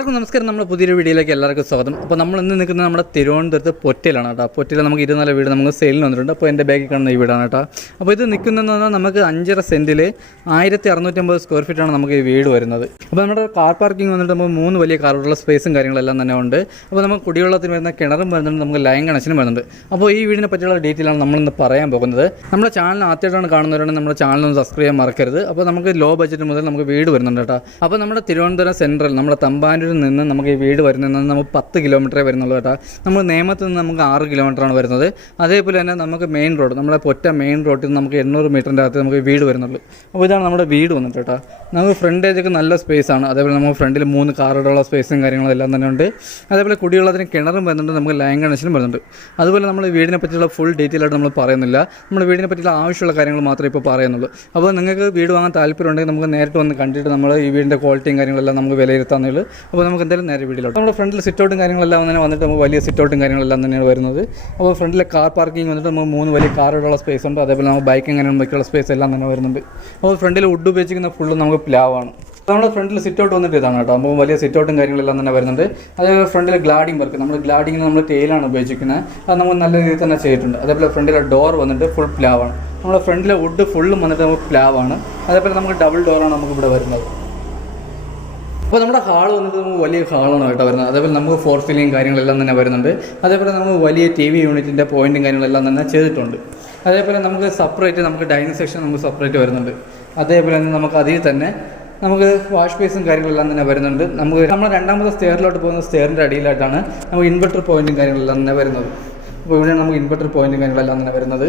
എല്ലാവർക്കും നമസ്കാരം. നമ്മുടെ പുതിയൊരു വീഡിയോയിലേക്ക് എല്ലാവർക്കും സ്വാഗതം. അപ്പോൾ നമ്മൾ ഇന്ന് നിൽക്കുന്നത് നമ്മുടെ തിരുവനന്തപുരത്ത് പൊറ്റയിലാണ് കേട്ടോ. പൊറ്റയിൽ നമുക്ക് 24 വീട് നമുക്ക് സെയിലിന് വന്നിട്ടുണ്ട്. അപ്പോൾ എൻ്റെ ബാഗിൽ കാണുന്ന ഈ വീടാണ് കേട്ടോ. അപ്പോൾ ഇത് നിൽക്കുന്നതെന്ന് പറഞ്ഞാൽ നമുക്ക് 5.5 സെൻറ്റിൽ 1650 സ്ക്വയർ ഫീറ്റാണ് നമുക്ക് ഈ വീട് വരുന്നത്. അപ്പോൾ നമ്മുടെ കാർ പാർക്കിംഗ് വന്നിട്ട് നമുക്ക് 3 വലിയ കാറുള്ള സ്പേസും കാര്യങ്ങളെല്ലാം തന്നെ ഉണ്ട്. അപ്പോൾ നമുക്ക് കുടിവെള്ളത്തിന് വരുന്ന കിണറും വരുന്നുണ്ട്, നമുക്ക് ലൈൻ കണക്ഷനും വരുന്നുണ്ട്. അപ്പോൾ ഈ വീടിനെ പറ്റിയുള്ള ഡീറ്റെയിലാണ് നമ്മളിന്ന് പറയാൻ പോകുന്നത്. നമ്മുടെ ചാനൽ ആദ്യമായിട്ടാണ് കാണുന്നവരാണ് നമ്മുടെ ചാനൽ ഒന്ന് സബ്സ്ക്രൈബ് ചെയ്യാൻ മറക്കരുത്. അപ്പോൾ നമുക്ക് ലോ ബഡ്ജറ്റ് മുതൽ നമുക്ക് വീട് വരുന്നുണ്ട് കേട്ടോ. അപ്പോൾ നമ്മുടെ തിരുവനന്തപുരം സെൻട്രൽ നമ്മുടെ തമ്പാനൂരിൽ നിന്ന് നമുക്ക് ഈ വീട് വരുന്നത് നമുക്ക് 10 കിലോമീറ്ററേ വരുന്നുള്ളൂ കേട്ടോ. നമ്മൾ നേമത്ത് നിന്ന് നമുക്ക് 6 കിലോമീറ്ററാണ് വരുന്നത്. അതേപോലെ തന്നെ നമുക്ക് മെയിൻ റോഡ് നമ്മുടെ പൊറ്റ മെയിൻ റോഡിൽ നിന്ന് നമുക്ക് 800 മീറ്ററിൻ്റെ അകത്ത് നമുക്ക് വീട് വരുന്നുള്ളൂ. അപ്പോൾ ഇതാണ് നമ്മുടെ വീട് വന്നിട്ട് കേട്ടോ. നമുക്ക് ഫ്രണ്ടേജൊക്കെ നല്ല സ്പേസാണ്. അതേപോലെ നമുക്ക് ഫ്രണ്ടിൽ 3 കാറുകളുള്ള സ്പേസും കാര്യങ്ങളും എല്ലാം തന്നെ ഉണ്ട്. അതേപോലെ കുടിവെള്ളത്തിന് കിണറും വരുന്നുണ്ട്, നമുക്ക് ലൈൻ കണക്ഷനും വരുന്നുണ്ട്. അതുപോലെ നമ്മൾ വീടിനെ പറ്റിയുള്ള ഫുൾ ഡീറ്റെയിൽ ആയിട്ട് നമ്മൾ പറയുന്നില്ല. നമ്മുടെ വീടിനെ പറ്റിയുള്ള ആവശ്യമുള്ള കാര്യങ്ങൾ മാത്രമേ ഇപ്പോൾ പറയുന്നുള്ളൂ. അപ്പോൾ നിങ്ങൾക്ക് വീട് വാങ്ങാൻ താല്പര്യമുണ്ടെങ്കിൽ നമുക്ക് നേരിട്ട് വന്ന് കണ്ടിട്ട് നമ്മൾ ഈ വീടിൻ്റെ ക്വാളിറ്റിയും കാര്യങ്ങളെല്ലാം നമുക്ക് വിലയിരുത്താവുന്നേ. അപ്പോൾ നമുക്ക് എന്തായാലും നേരെ വീട്ടിലോട്ട് നമ്മുടെ ഫ്രണ്ടിൽ സിറ്റൗട്ടും കാര്യങ്ങളെല്ലാം തന്നെ വന്നിട്ട് നമുക്ക് വലിയ സിറ്റൗട്ടും കാര്യങ്ങളെല്ലാം തന്നെയാണ് വരുന്നത്. അപ്പോൾ ഫ്രണ്ടിലെ കാർ പാർക്കിംഗ് വന്നിട്ട് നമുക്ക് 3 വലിയ കാറുകളുള്ള സ്പേസ് ഉണ്ട്. അതേപോലെ നമുക്ക് ബൈക്കിംഗ് അങ്ങനെ ബൈക്കുള്ള സ്പേസ് എല്ലാം തന്നെ വരുന്നുണ്ട്. അപ്പോൾ ഫ്രണ്ടിൽ വുഡ് ഉപയോഗിക്കുന്ന ഫുള്ള് നമുക്ക് പ്ലാവാണ്. നമ്മുടെ ഫ്രണ്ടിൽ സിറ്റൗട്ട് വന്നിട്ട് ഇതാണ് കേട്ടോ. അപ്പോൾ വലിയ സിറ്റൗട്ടും കാര്യങ്ങളെല്ലാം തന്നെ വരുന്നുണ്ട്. അതേപോലെ ഫ്രണ്ടിൽ ഗ്ലാഡിംഗ് വർക്ക് നമ്മൾ ഗ്ലാഡിങ്ങിന് നമ്മൾ ടെയിലാണ് ഉപയോഗിക്കുന്നത്. അത് നമുക്ക് നല്ല രീതിയിൽ തന്നെ ചെയ്തിട്ടുണ്ട്. അതേപോലെ ഫ്രണ്ടിലെ ഡോർ വന്നിട്ട് ഫുൾ പ്ലാവാണ്. നമ്മുടെ ഫ്രണ്ടിലെ വുഡ് ഫുള്ളും വന്നിട്ട് നമുക്ക് പ്ലാവാണ്. അതേപോലെ നമുക്ക് ഡബിൾ ഡോറാണ് നമുക്ക് ഇവിടെ വരുന്നത്. അപ്പോൾ നമ്മുടെ ഹാൾ വന്നിട്ട് നമുക്ക് വലിയ ഹാളാണ് കേട്ടോ വരുന്നത്. അതേപോലെ നമുക്ക് ഫോർ സീലിംഗ് കാര്യങ്ങളെല്ലാം തന്നെ വരുന്നുണ്ട്. അതേപോലെ നമുക്ക് വലിയ TV യൂണിറ്റിൻ്റെ പോയിൻറ്റും കാര്യങ്ങളെല്ലാം തന്നെ ചെയ്തിട്ടുണ്ട്. അതേപോലെ നമുക്ക് സെപ്പറേറ്റ് നമുക്ക് ഡൈനിങ് സെക്ഷൻ നമുക്ക് സെപ്പറേറ്റ് വരുന്നുണ്ട്. അതേപോലെ തന്നെ നമുക്ക് അതിൽ തന്നെ നമുക്ക് വാഷ് ബേസും കാര്യങ്ങളെല്ലാം തന്നെ വരുന്നുണ്ട്. നമ്മൾ രണ്ടാമത്തെ സ്റ്റെയറിലോട്ട് പോകുന്ന സ്റ്റെയറിൻ്റെ അടിയിലായിട്ടാണ് നമുക്ക് ഇൻവെർട്ടർ പോയിൻറ്റും കാര്യങ്ങളെല്ലാം തന്നെ വരുന്നത്. അപ്പോൾ ഇവിടെയാണ് നമുക്ക് ഇൻവെർട്ടർ പോയിൻറ്റും കാര്യങ്ങളെല്ലാം തന്നെ വരുന്നത്.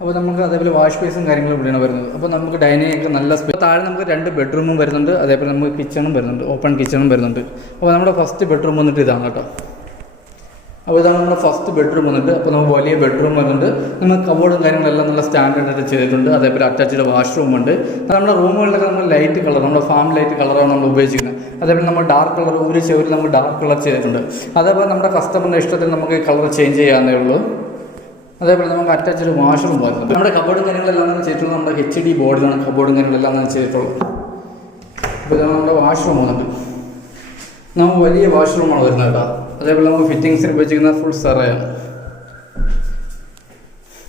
അപ്പോൾ നമുക്ക് അതേപോലെ വാഷ് ബേസും കാര്യങ്ങളും ഇവിടെയാണ് വരുന്നത്. അപ്പോൾ നമുക്ക് ഡൈനിങ് ഒക്കെ നല്ല സ്പേസ്. താഴെ നമുക്ക് 2 ബെഡ്റൂമും വരുന്നുണ്ട്. അതേപോലെ നമുക്ക് കിച്ചണും വരുന്നുണ്ട്, ഓപ്പൺ കിച്ചണും വരുന്നുണ്ട്. അപ്പോൾ നമ്മുടെ ഫസ്റ്റ് ബെഡ്റൂം വന്നിട്ട് ഇതാണ് കേട്ടോ. അപ്പോൾ ഇതാണ് നമ്മുടെ ഫസ്റ്റ് ബെഡ്റൂം വന്നിട്ട്. അപ്പോൾ നമുക്ക് വലിയ ബെഡ്റൂം വരുന്നുണ്ട്. നമുക്ക് കബോർഡും കാര്യങ്ങളെല്ലാം നല്ല സ്റ്റാൻഡേർഡായിട്ട് ചെയ്തിട്ടുണ്ട്. അതേപോലെ അറ്റാച്ച്ഡ് വാഷ്റൂം ഉണ്ട്. നമ്മുടെ റൂമുകളിലൊക്കെ നമ്മൾ ലൈറ്റ് കളർ നമ്മുടെ ഫാം ലൈറ്റ് കളറാണ് നമ്മൾ ഉപയോഗിക്കുന്നത്. അതേപോലെ നമ്മൾ ഡാർക്ക് കളർ ഒരു ചെവിൽ നമുക്ക് ഡാർക്ക് കളർ ചെയ്തിട്ടുണ്ട്. അതേപോലെ നമ്മുടെ കസ്റ്റമറിൻ്റെ ഇഷ്ടത്തിൽ നമുക്ക് കളർ ചേഞ്ച് ചെയ്യാവുന്നേ ഉള്ളൂ. അതേപോലെ നമുക്ക് അറ്റാച്ച്ഡ് വാഷ്റൂം വരുന്നുണ്ട്. നമ്മുടെ കബോർഡും കാര്യങ്ങളെല്ലാം തന്നെ ചെയ്തിട്ടുള്ളത് നമ്മുടെ HD ബോർഡിലാണ് കബോർഡും കാര്യങ്ങളെല്ലാം തന്നെ ചെയ്തിട്ടുള്ളത്. അപ്പോൾ ഇതാണ് നമ്മുടെ വാഷ്റൂം വന്നിട്ട്. നമുക്ക് വലിയ വാഷ്റൂമാണ് വരുന്നത് കേട്ടോ. അതേപോലെ നമുക്ക് ഫിറ്റിങ്സിന് ഉപയോഗിച്ചിരിക്കുന്ന ഫുൾ സെറയാണ്.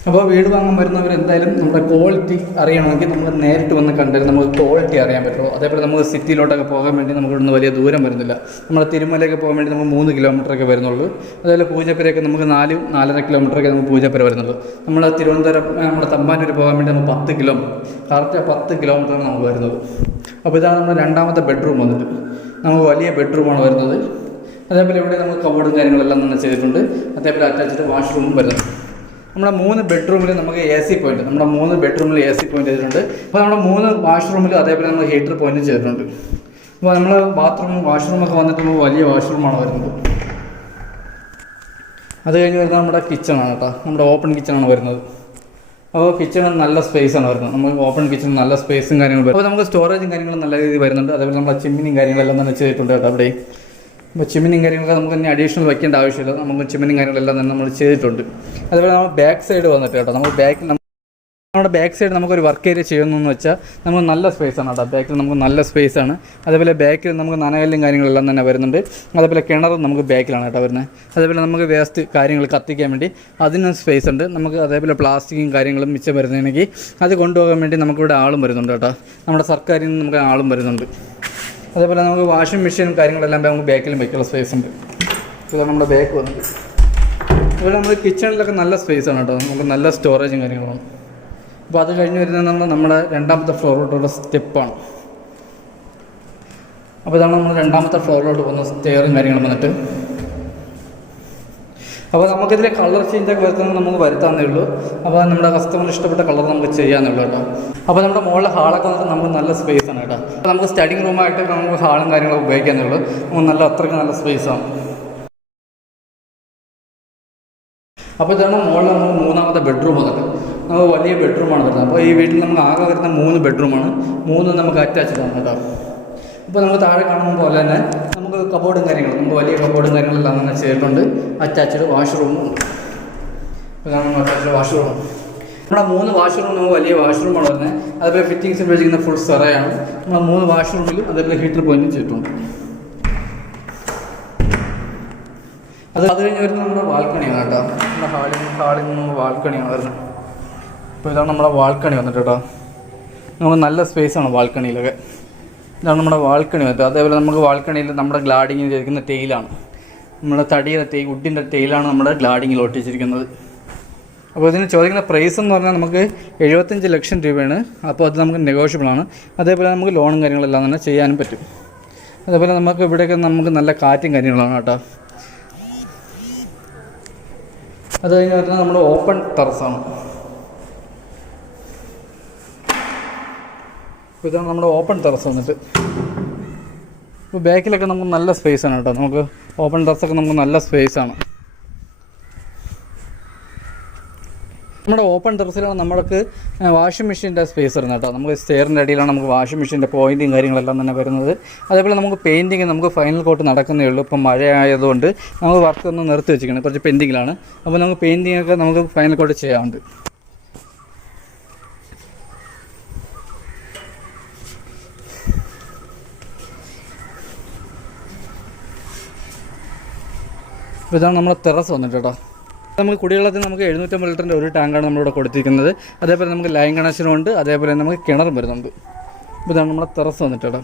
അപ്പോൾ വീട് വാങ്ങാൻ വരുന്നവർ എന്തായാലും നമ്മുടെ ക്വാളിറ്റി അറിയണമെങ്കിൽ നമുക്ക് നേരിട്ട് വന്ന് കണ്ടാൽ നമുക്ക് ക്വാളിറ്റി അറിയാൻ പറ്റുള്ളൂ. അതേപോലെ നമുക്ക് സിറ്റിയിലോട്ടൊക്കെ പോകാൻ വേണ്ടി നമുക്ക് ഇവിടുന്ന് വലിയ ദൂരം വരുന്നില്ല. നമ്മുടെ തിരുമലയൊക്കെ പോകാൻ വേണ്ടി നമുക്ക് 3 കിലോമീറ്ററൊക്കെ വരുന്നുള്ളൂ. അതേപോലെ പൂജപ്പുരയൊക്കെ നമുക്ക് 4-4.5 കിലോമീറ്ററൊക്കെ നമുക്ക് പൂജപ്പുര വരുന്നുള്ളൂ. നമ്മൾ തിരുവനന്തപുരം നമ്മുടെ തമ്പാനൂർ പോകാൻ വേണ്ടി നമുക്ക് 10 കിലോമീറ്റർ കറക്റ്റ് 10 കിലോമീറ്ററാണ് നമുക്ക് വരുന്നത്. അപ്പോൾ ഇതാണ് നമ്മുടെ രണ്ടാമത്തെ ബെഡ്റൂം വന്നിട്ട്. നമുക്ക് വലിയ ബെഡ്റൂമാണ് വരുന്നത്. അതേപോലെ ഇവിടെ നമുക്ക് കബോർഡും കാര്യങ്ങളെല്ലാം തന്നെ ചെയ്തിട്ടുണ്ട്. അതേപോലെ അറ്റാച്ച്ഡ് വാഷ്റൂമും വരുന്നത്. നമ്മുടെ 3 ബെഡ്റൂമിൽ നമുക്ക് AC പോയിന്റ് നമ്മുടെ 3 ബെഡ്റൂമിൽ AC പോയിന്റ് ചെയ്തിട്ടുണ്ട്. അപ്പോൾ നമ്മുടെ 3 വാഷ്റൂമിൽ അതേപോലെ നമ്മൾ ഹീറ്റർ പോയിന്റ് ചെയ്തിട്ടുണ്ട്. അപ്പോൾ നമ്മൾ ബാത്റൂം വാഷ്റൂമൊക്കെ വന്നിട്ട് നമുക്ക് വലിയ വാഷ്റൂമാണ് വരുന്നത്. അത് കഴിഞ്ഞ് വരുന്നത് നമ്മുടെ കിച്ചണാണ് കേട്ടോ. നമ്മുടെ ഓപ്പൺ കിച്ചണാണ് വരുന്നത്. അപ്പോൾ കിച്ചൺ നല്ല സ്പേസാണ് വരുന്നത്. നമുക്ക് ഓപ്പൺ കിച്ചൺ നല്ല സ്പേസും കാര്യങ്ങളും വരും. അപ്പോൾ നമുക്ക് സ്റ്റോറേജും കാര്യങ്ങളും നല്ല രീതിയിൽ വരുന്നുണ്ട്. അതേപോലെ നമ്മുടെ ചിമ്മിനിയും കാര്യങ്ങളെല്ലാം തന്നെ ചെയ്തിട്ടുണ്ട് കേട്ടോ. അവിടെ അപ്പോൾ ചിമ്മിനിയും കാര്യങ്ങളൊക്കെ നമുക്ക് തന്നെ അഡീഷണൽ വയ്ക്കേണ്ട ആവശ്യമില്ല. നമുക്ക് ചിമ്മിനിയും കാര്യങ്ങളെല്ലാം തന്നെ നമ്മൾ ചെയ്തിട്ടുണ്ട്. അതുപോലെ നമ്മൾ ബാക്ക് സൈഡ് വന്നിട്ട് കേട്ടോ. നമ്മുടെ ബാക്ക് സൈഡ് നമുക്കൊരു വർക്ക് ഏരിയ ചെയ്യുന്നതെന്ന് വെച്ചാൽ നമുക്ക് നല്ല സ്പേസാണ് കേട്ടോ. ബാക്കിൽ നമുക്ക് നല്ല സ്പേസാണ്. അതേപോലെ ബാക്കിൽ നമുക്ക് നനകല്ലും കാര്യങ്ങളെല്ലാം തന്നെ വരുന്നുണ്ട്. അതേപോലെ കിണറും നമുക്ക് ബാക്കിലാണ് കേട്ടോ വരുന്നത്. അതേപോലെ നമുക്ക് വേസ്റ്റ് കാര്യങ്ങൾ കത്തിക്കാൻ വേണ്ടി അതിനും സ്പേസ് ഉണ്ട്. നമുക്ക് അതേപോലെ പ്ലാസ്റ്റിക്കും കാര്യങ്ങളും മിച്ചം വരുന്നതെങ്കിൽ അത് കൊണ്ടുപോകാൻ വേണ്ടി നമുക്കിവിടെ ആളും വരുന്നുണ്ട് കേട്ടോ. നമ്മുടെ സർക്കാരിൽ നിന്ന് നമുക്ക് ആളും വരുന്നുണ്ട്. അതേപോലെ നമുക്ക് വാഷിംഗ് മെഷീനും കാര്യങ്ങളെല്ലാം നമുക്ക് ബാക്കിലും വയ്ക്കാനുള്ള സ്പേസ് ഉണ്ട്. ഇതാണ് നമ്മുടെ ബാക്ക് വന്നിട്ട്. അതുപോലെ നമ്മൾ കിച്ചണിലൊക്കെ നല്ല സ്പേസാണ് കേട്ടോ. നമുക്ക് നല്ല സ്റ്റോറേജും കാര്യങ്ങളാണ്. അപ്പോൾ അത് കഴിഞ്ഞ് വരുന്നത് നമ്മുടെ രണ്ടാമത്തെ ഫ്ലോറിലോട്ടുള്ള സ്റ്റെപ്പാണ്. അപ്പോൾ ഇതാണ് നമ്മൾ രണ്ടാമത്തെ ഫ്ലോറിലോട്ട് പോകുന്ന സ്റ്റെയറും കാര്യങ്ങളും വന്നിട്ട്. അപ്പോൾ നമുക്കിതിലെ കളർ ചേഞ്ചൊക്കെ വരുത്തുന്നത് നമുക്ക് വരുത്താന്നേ ഉള്ളൂ. അപ്പോൾ നമ്മുടെ കസ്റ്റമറിന് ഇഷ്ടപ്പെട്ട കളർ നമുക്ക് ചെയ്യാന്നേ ഉള്ളൂ കേട്ടോ. അപ്പോൾ നമ്മുടെ മുകളിലെ ഹാളൊക്കെ വന്നിട്ട് നമുക്ക് നല്ല സ്പേസാണ് കേട്ടോ. അപ്പോൾ നമുക്ക് സ്റ്റഡിങ് റൂമായിട്ട് നമുക്ക് ഹാളും കാര്യങ്ങളൊക്കെ ഉപയോഗിക്കാന്നേ ഉള്ളൂ. നമുക്ക് അത്രയ്ക്ക് നല്ല സ്പേസാണ്. അപ്പോൾ ഇതാണ് മുകളിൽ നമുക്ക് 3ാമത്തെ ബെഡ്റൂം വന്നിട്ട്. നമുക്ക് വലിയ ബെഡ്റൂമാണ് വരുന്നത്. അപ്പോൾ ഈ വീട്ടിൽ നമുക്ക് ആകെ വരുന്ന 3 ബെഡ്റൂമാണ്. 3 നമുക്ക് അറ്റാച്ച്ഡാണ് കേട്ടോ. അപ്പോൾ നമുക്ക് താഴെ കാണുമ്പോൾ പോലെ തന്നെ നമുക്ക് കബോർഡും കാര്യങ്ങളും നമുക്ക് വലിയ കബോർഡും കാര്യങ്ങളെല്ലാം തന്നെ ചെയ്തിട്ടുണ്ട്. അറ്റാച്ച്ഡ് വാഷ്റൂമും ഉണ്ട്. അപ്പോൾ നമ്മൾ അറ്റാച്ച്ഡ് വാഷ്റൂമും നമ്മുടെ 3 വാഷ്റൂം നമുക്ക് വലിയ വാഷ്റൂമാണ് വരുന്നത്. അതേപോലെ ഫിറ്റിംഗ്സ് ഉപയോഗിക്കുന്ന ഫുൾ സെറയാണ്. നമ്മൾ 3 വാഷ്റൂമിലും അതേപോലെ ഹീറ്റർ പോയിന്റും ചെയ്തിട്ടുണ്ട്. അത് കഴിഞ്ഞ് വരുന്നത് നമ്മുടെ വാൽക്കണിയാണ് കേട്ടോ. നമ്മുടെ ഹാളിൽ നിന്ന് വാൽക്കണിയാണ് വരുന്നത്. അപ്പോൾ ഇതാണ് നമ്മുടെ വാൽക്കണി വന്നിട്ട് കേട്ടോ. നമുക്ക് നല്ല സ്പേസാണ് വാൽക്കണിയിലൊക്കെ. ഇതാണ് നമ്മുടെ വാൽക്കണി വന്നിട്ട്. അതേപോലെ നമുക്ക് വാൽക്കണിയിൽ നമ്മുടെ ഗ്ലാഡിങ്ങിൽ ഇരിക്കുന്ന ടെയിലാണ്, നമ്മുടെ തടിയുടെ വുഡിൻ്റെ ടെയിലാണ് നമ്മുടെ ഗ്ലാഡിങ്ങിൽ ഒട്ടിച്ചിരിക്കുന്നത്. അപ്പോൾ ഇതിന് ചോദിക്കുന്ന പ്രൈസ് എന്ന് പറഞ്ഞാൽ നമുക്ക് 75 ലക്ഷം രൂപയാണ്. അപ്പോൾ അത് നമുക്ക് നെഗോഷ്യബിളാണ്. അതേപോലെ നമുക്ക് ലോണും കാര്യങ്ങളെല്ലാം തന്നെ ചെയ്യാനും പറ്റും. അതേപോലെ നമുക്ക് ഇവിടെയൊക്കെ നമുക്ക് നല്ല കാറ്റും കാര്യങ്ങളാണ് കേട്ടോ. അത് കഴിഞ്ഞ് വരുന്നത് നമ്മുടെ ഓപ്പൺ ടെറസാണ്. അപ്പോൾ ഇതാണ് നമ്മുടെ ഓപ്പൺ ടെറസ് വന്നിട്ട്. ഇപ്പോൾ ബാക്കിലൊക്കെ നമുക്ക് നല്ല സ്പേസാണ് കേട്ടോ. നമുക്ക് ഓപ്പൺ ടെറസൊക്കെ നമുക്ക് നല്ല സ്പേസാണ്. നമ്മുടെ ഓപ്പൺ ടെറസിലാണ് നമ്മൾക്ക് വാഷിംഗ് മെഷീൻ്റെ സ്പേസ് വരുന്നത് കേട്ടോ. നമുക്ക് സ്റ്റെയറിൻ്റെ അടിയിലാണ് നമുക്ക് വാഷിംഗ് മെഷീൻ്റെ പോയിൻറ്റും കാര്യങ്ങളെല്ലാം തന്നെ വരുന്നത്. അതേപോലെ നമുക്ക് പെയിൻറ്റിങ് നമുക്ക് ഫൈനൽ കോട്ട് നടക്കുന്നേ ഉള്ളൂ. ഇപ്പം മഴ ആയതുകൊണ്ട് നമുക്ക് വർക്ക് ഒന്ന് നിർത്തി വെച്ചിരിക്കുന്നത്, കുറച്ച് പെൻഡിങ്ങിലാണ്. അപ്പോൾ നമുക്ക് പെയിൻറ്റിങ്ങൊക്കെ നമുക്ക് ഫൈനൽ കോട്ട് ചെയ്യാറുണ്ട്. ഇതാണ് നമ്മുടെ ടെറസ് വന്നിട്ട് കേട്ടോ. നമുക്ക് കുടിവെള്ളത്തിന് നമുക്ക് 750 ലിറ്ററിൻ്റെ ഒരു ടാങ്കാണ് നമ്മളിവിടെ കൊടുത്തിരിക്കുന്നത്. അതേപോലെ നമുക്ക് ലൈൻ കണക്ഷനും ഉണ്ട്. അതേപോലെ നമുക്ക് കിണറും വരുന്നുണ്ട്. ഇതാണ് നമ്മുടെ ടെറസ് വന്നിട്ട് കേട്ടോ.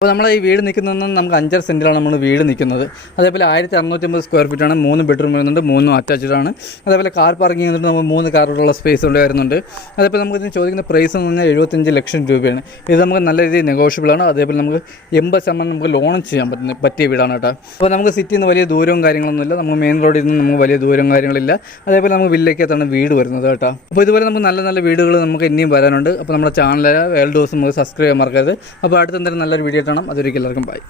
അപ്പോൾ നമ്മൾ ഈ വീട് നിൽക്കുന്നത് നമുക്ക് 5.5 സെൻറ്റിലാണ് നമ്മൾ വീട് നിൽക്കുന്നത്. അതേപോലെ 1650 സ്ക്വയർ ഫീറ്റാണ്. 3 ബെഡ്റൂം വരുന്നുണ്ട്, 3 അറ്റാച്ച്ഡാണ്. അതേപോലെ കാർ പാർക്കിംഗ് വന്നിട്ട് നമുക്ക് 3 കാറുള്ള സ്പേസ് കൊണ്ട് വരുന്നുണ്ട്. അതേപോലെ നമുക്ക് ഇതിന് ചോദിക്കുന്ന പ്രൈസ് എന്ന് പറഞ്ഞാൽ 75 ലക്ഷം രൂപയാണ്. ഇത് നമുക്ക് നല്ല രീതിയിൽ നെഗോഷ്യബിളാണ്. അതേപോലെ നമുക്ക് 80% നമുക്ക് ലോണും ചെയ്യാൻ പറ്റിയ വീടാണ് കേട്ടോ. അപ്പോൾ നമുക്ക് സിറ്റിയിൽ നിന്ന് വലിയ ദൂരവും കാര്യങ്ങളൊന്നുമില്ല. നമുക്ക് മെയിൻ റോഡിൽ നിന്ന് നമുക്ക് വലിയ ദൂരവും കാര്യങ്ങളില്ല. അതേപോലെ നമുക്ക് വില്ലേക്കകത്താണ് വീട് വരുന്നത് കേട്ടോ. അപ്പോൾ ഇതുപോലെ നമുക്ക് നല്ല നല്ല വീടുകൾ നമുക്ക് ഇനിയും വരാനുണ്ട്. അപ്പോൾ നമ്മുടെ ചാനൽ വേൾഡ് ഹൗസ് നമുക്ക് സബ്സ്ക്രൈബ് ചെയ്യാൻ മറക്കരുത്. അപ്പോൾ അടുത്ത എന്തെങ്കിലും നല്ലൊരു വീഡിയോ കാണാം. അതൊരിക്കലും എല്ലാവർക്കും ബൈ.